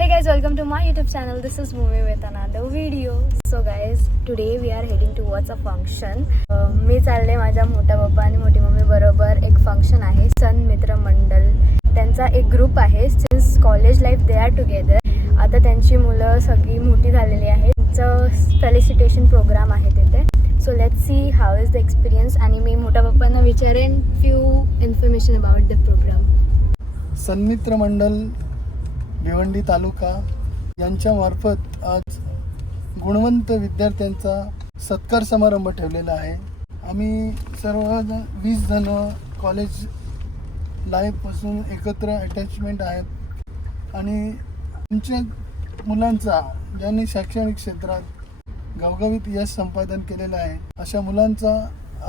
Hey guys, welcome to my YouTube channel. This is Bhumi with another video. So guys, today we are heading towards a function. Function मी चालले माझ्या मोठ्या पप्पा आणि मोठी mummy बरोबर एक फंक्शन आहे सन मित्र मंडल त्यांचा एक ग्रुप आहे since college life they are together आता त्यांची मुलं सगळी मोठी झालेली आहेत त्यांचं फेलिसिटेशन प्रोग्राम आहे तिथे so let see how is the experience आणि मी मोठ्या पप्पांना विचारेन few information about the program Sanmitra Mandal Bhiwandi taluka यांच्यामार्फत आज गुणवंत विद्यार्थ्यांचा सत्कार समारंभ ठेवलेला आहे. आम्ही सर्वजण वीस जण कॉलेज लाईफपासून एकत्र अटॅचमेंट आहेत. आणि तुमच्या मुलांचा ज्यांनी शैक्षणिक क्षेत्रात घवघवीत यश संपादन केलेलं आहे अशा मुलांचा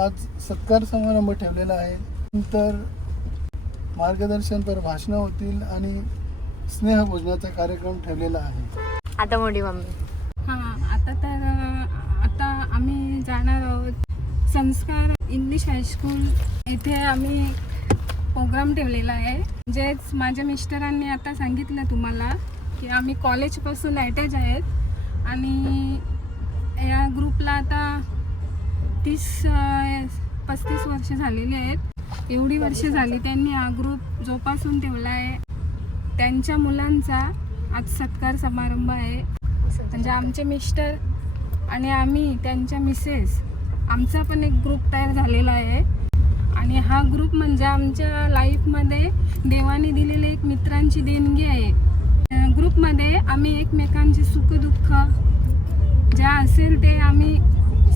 आज सत्कार समारंभ ठेवलेला आहे. नंतर मार्गदर्शनपर भाषणं होतील आणि स्नेहभोजनाचा कार्यक्रम ठेवलेला आहे. आता मोठी मम्मी. हां आता तर अ, आता आम्ही जाणार आहोत संस्कार इंग्लिश हायस्कूल येथे आम्ही प्रोग्राम ठेवलेला आहे. जेच माझ्या मिस्टरांनी आता सांगितलं तुम्हाला की आम्ही कॉलेजपासून अटॅच आहेत. आणि या ग्रुपला आता तीस अ, पस्तीस वर्ष झालेली आहेत. एवढी वर्ष झाली त्यांनी हा ग्रुप जोपासून ठेवला आहे. त्यांच्या मुलांचा आज सत्कार समारंभ आहे. म्हणजे आमचे मिस्टर आणि आम्ही त्यांच्या मिसेस आमचा पण एक ग्रुप तयार झालेला आहे. आणि हा ग्रुप म्हणजे आमच्या लाईफमध्ये देवाने दिलेली एक मित्रांची देणगी आहे. ग्रुपमध्ये आम्ही एकमेकांचे सुखदुःख ज्या असेल ते आम्ही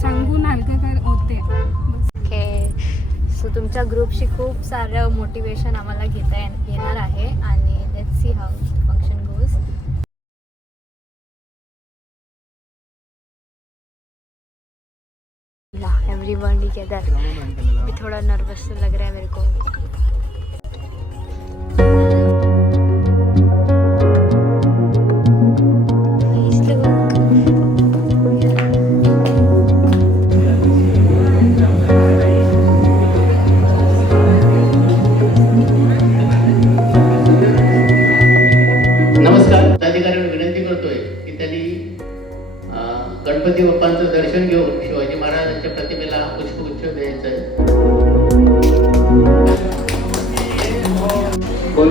सांगून हलकं कर होते. ओके. सो तुमच्या ग्रुपशी खूप सारं मोटिवेशन आम्हाला घेता येण- येणार आहे. आणि let see how function goes everyone together भी थोड़ा नर्वस लग रहा है मेरे को।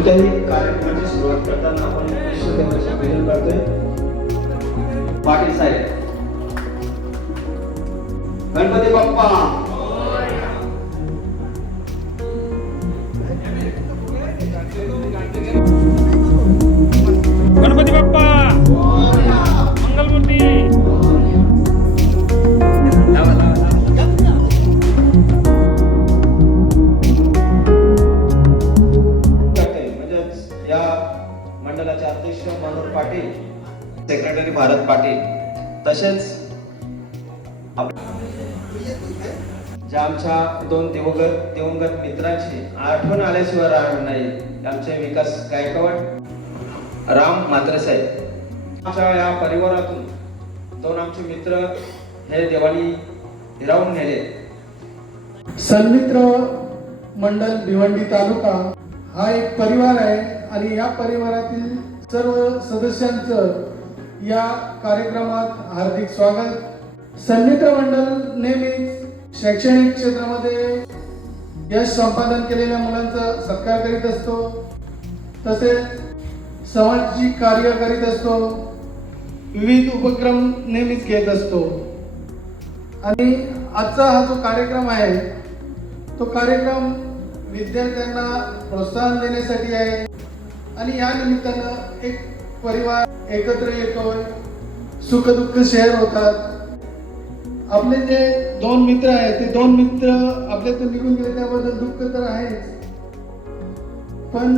कोणत्याही कार्यक्रमाची सुरुवात करताना आपण विश्वदेवाचे पूजन करतोय. पाटील साहेब. गणपती बाप्पा. ज्या आमच्या दोन दिवंगत दिवंगत मित्रांची आठवण आल्याशिवाय राहणार नाही. आमचे विकास गायकवाड राम म्हात्रेसाहेब आमच्या या परिवारातून दोन आमचे मित्र हे देवानी हिरावून नेले. सन्मित्र मंडल भिवंडी तालुका हा एक परिवार आहे आणि या परिवारातील सर्व सदस्यांचं या कार्यक्रमात हार्दिक स्वागत. सन्मित्र मंडळ नेहमीच शैक्षणिक क्षेत्रामध्ये यश संपादन केलेल्या मुलांचा सत्कार करीत असतो. तसेच सामाजिक कार्य करीत असतो. विविध उपक्रम नेहमीच घेत असतो. आणि आजचा हा जो कार्यक्रम आहे तो कार्यक्रम विद्यार्थ्यांना प्रोत्साहन देण्यासाठी आहे. आणि या निमित्तानं एक परिवार एकत्र येतोय. सुखदुःख शेअर होतात. आपले जे दोन मित्र आहेत ते दोन मित्र आपल्यातून निघून गेले त्याबद्दल दुःख तर आहेच. पण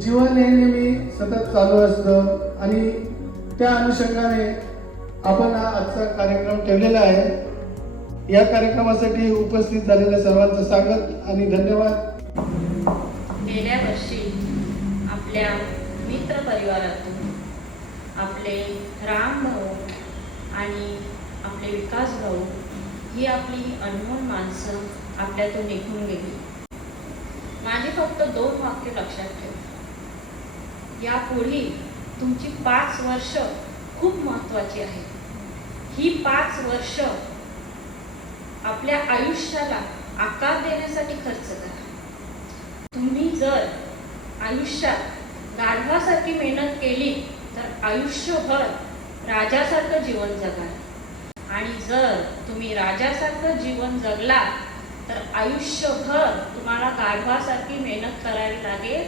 जीवन हे नेहमी सतत चालू असतं आणि त्या अनुषंगाने आपण हा आजचा कार्यक्रम ठेवलेला आहे. या कार्यक्रमासाठी उपस्थित झालेल्या सर्वांचं स्वागत आणि धन्यवाद. गेल्या वर्षी आपल्या मित्र परिवारातून आपले राम भाऊ आणि आपले विकास भाऊ ही आपली अनमोल माणसं आपल्यातून निघून गेली. माझे फक्त दोन वाक्य लक्षात ठेव. यापुढे तुमची पाच वर्ष खूप महत्त्वाची आहेत ही पाच वर्ष आपल्या आयुष्याला आकार देण्यासाठी खर्च करा. तुम्ही जर आयुष्यात गाढवासारखी मेहनत केली तर आयुष्यभर राजासारखं जीवन जगाल. आणि जर तुम्ही राजासारखं जीवन जगला तर आयुष्यभर तुम्हाला गाढवासारखी मेहनत करावी लागेल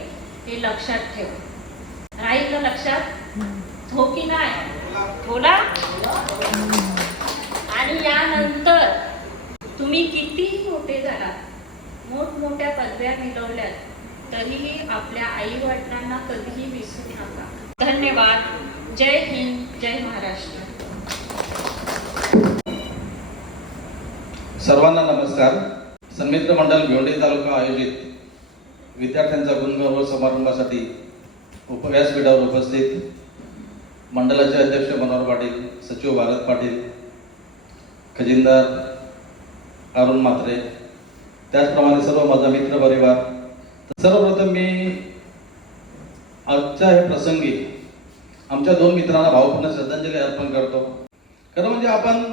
हे लक्षात ठेवा. राहील का लक्षात? हो की नाही. बोला. आणि यानंतर तुम्ही कितीही मोठे झाला मोठमोठ्या पदव्या मिळवल्यात तरीही आपल्या आई वडिलांना कधीही विसरू नका. धन्यवाद. जय हिंद जय महाराष्ट्र. सर्वांना नमस्कार. सन्मित्र मंडळ भिवंडी तालुका आयोजित विद्यार्थ्यांचा गुणगौरव समारंभासाठी उपव्यासपीठावर उपस्थित मंडळाचे अध्यक्ष मनोहर पाटील सचिव भारत पाटील खजिनदार अरुण म्हात्रे त्याचप्रमाणे सर्व माझा मित्र परिवार. सर्वप्रथम मी आजच्या हे प्रसंगी आमच्या दोन मित्रांना भावपूर्ण श्रद्धांजली अर्पण करतो. खरं म्हणजे आपण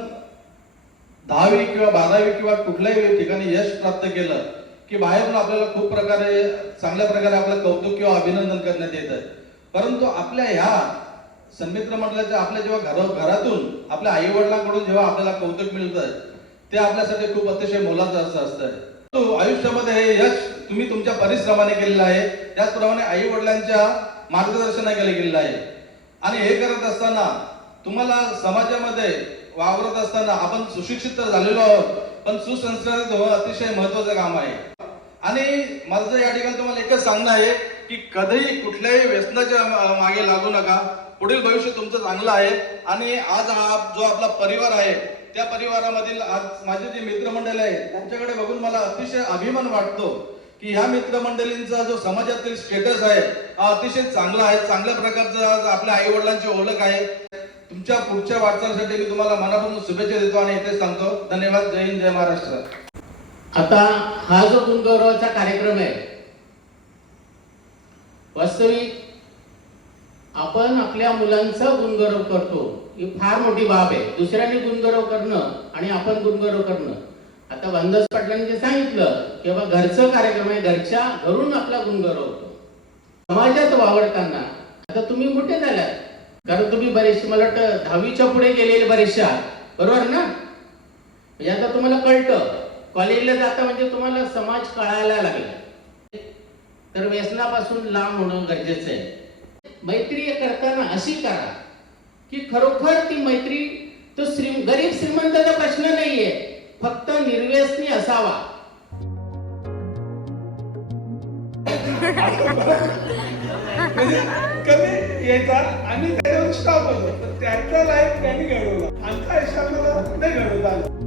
दहावी किंवा बारावी किंवा कुठल्याही ठिकाणी यश प्राप्त केलं की बाहेरून आपल्याला खूप प्रकारे चांगल्या प्रकारे आपलं कौतुक किंवा अभिनंदन करण्यात येतं. परंतु आपल्या ह्या सन्मित्र मंडळाच्या आपल्या जेव्हा घर घरातून आपल्या आई वडिलांकडून जेव्हा आपल्याला कौतुक मिळतं ते आपल्यासाठी खूप अतिशय मोलाचं असं असतं. तो आयुष्यामध्ये हे यश तुम्ही तुमच्या परिश्रमाने केलेलं आहे. त्याचप्रमाणे आई वडिलांच्या मार्गदर्शनाकडे गेलेलं आहे. आणि हे करत असताना तुम्हाला समाजामध्ये वावरत असताना आपण सुशिक्षित तर झालेलो आहोत पण सुसंस्कारित होणं अतिशय महत्वाचं काम आहे. आणि माझं या ठिकाणी तुम्हाला एकच सांगणं आहे की कधीही कुठल्याही व्यसनाच्या मागे लागू नका. पुढील भविष्य तुमचं चांगलं आहे. आणि आज हा जो आपला परिवार आहे त्या परिवारामधील आज माझे जे मित्रमंडळ आहे त्यांच्याकडे बघून मला अतिशय अभिमान वाटतो की ह्या मित्रमंडळींचा जो समाजातील स्टेटस आहे हा अतिशय चांगला आहे. चांगल्या प्रकारचं आज आपल्या आई वडिलांची ओळख आहे. तुमच्या पुढच्या वाटचालीसाठी मी तुम्हाला मनापासून शुभेच्छा देतो आणि इथे सांगतो धन्यवाद जय हिंद जय महाराष्ट्र. आता हा जो गुणगौरवाचा कार्यक्रम आहे वास्तविक आपण आपल्या मुलांचा गुणगौरव करतो ही फार मोठी बाब आहे. दुसऱ्यांनी गुणगौरव करणं आणि आपण गुणगौरव करणं. आता वंदस पाटलांनी जे सांगितलं की बाबा घरचं कार्यक्रम आहे घरच्या घरून आपला गुणगौरव होतो. समाजात वावरताना आता तुम्ही मोठे झालात? कारण तुम्ही बरेचसे मला वाटतं दहावीच्या पुढे गेलेले बरेचसे आहात. बरोबर ना? म्हणजे आता तुम्हाला कळतं. कॉलेजला जाता म्हणजे तुम्हाला समाज कळायला लागला. तर व्यसनापासून लांब होणं गरजेचं आहे. मैत्री करताना अशी करा की खरोखर ती मैत्री तो श्री गरीब श्रीमंताचा प्रश्न नाहीये. फक्त निर्व्यसनी असावा. म्हणजे कमी येतात आणि त्याच्यावर स्टॉप होतो. तर त्याचा लाईफ त्यांनी घडवला. आमचा आमच्या आयुष्याला नाही घडवता आलं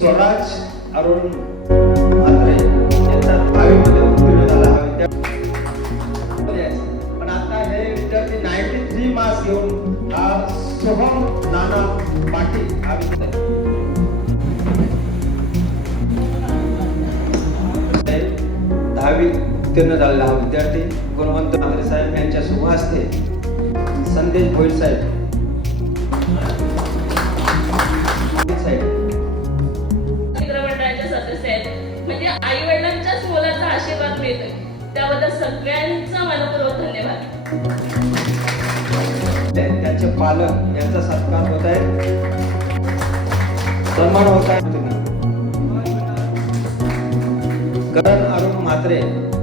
स्वराज अरुण म्हात्रे यांचा दहावीमध्ये उत्तीर्ण झाला. हा विद्यार्थी पण आता हे विद्यार्थी नाईन्टी थ्री मार्क्स घेऊन हा सोहम नाना पाटील हा विद्यार्थी. उत्तीर्ण झालेला हा विद्यार्थी गुणवंत म्हात्रे साहेब यांच्या शुभ हस्ते संदेश भोईर साहेब. साहेब. मित्रमंडळाचे सदस्य आहेत. म्हणजे आई वडिलांच्याच मुलाचा आशीर्वाद मिळतोय. त्याबद्दल सगळ्यांचा मनपूर्वक धन्यवाद. त्या- त्यांचे पालक यांचा सत्कार होत आहे. सन्मान होत आहे. करण अरुण म्हात्रे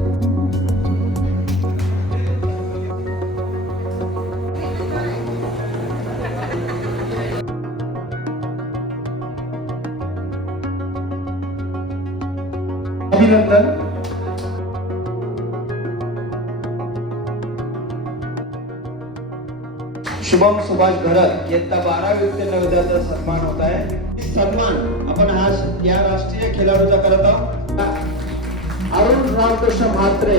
अभिनंदन शुभम सुभाष घरत इयत्ता बारावी उत्तीर्ण विद्यार्थ्याचा सन्मान होत आहे सन्मान, आपण आज या राष्ट्रीय खेळाडूचा का आहोत। अरुण रामकृष्ण म्हात्रे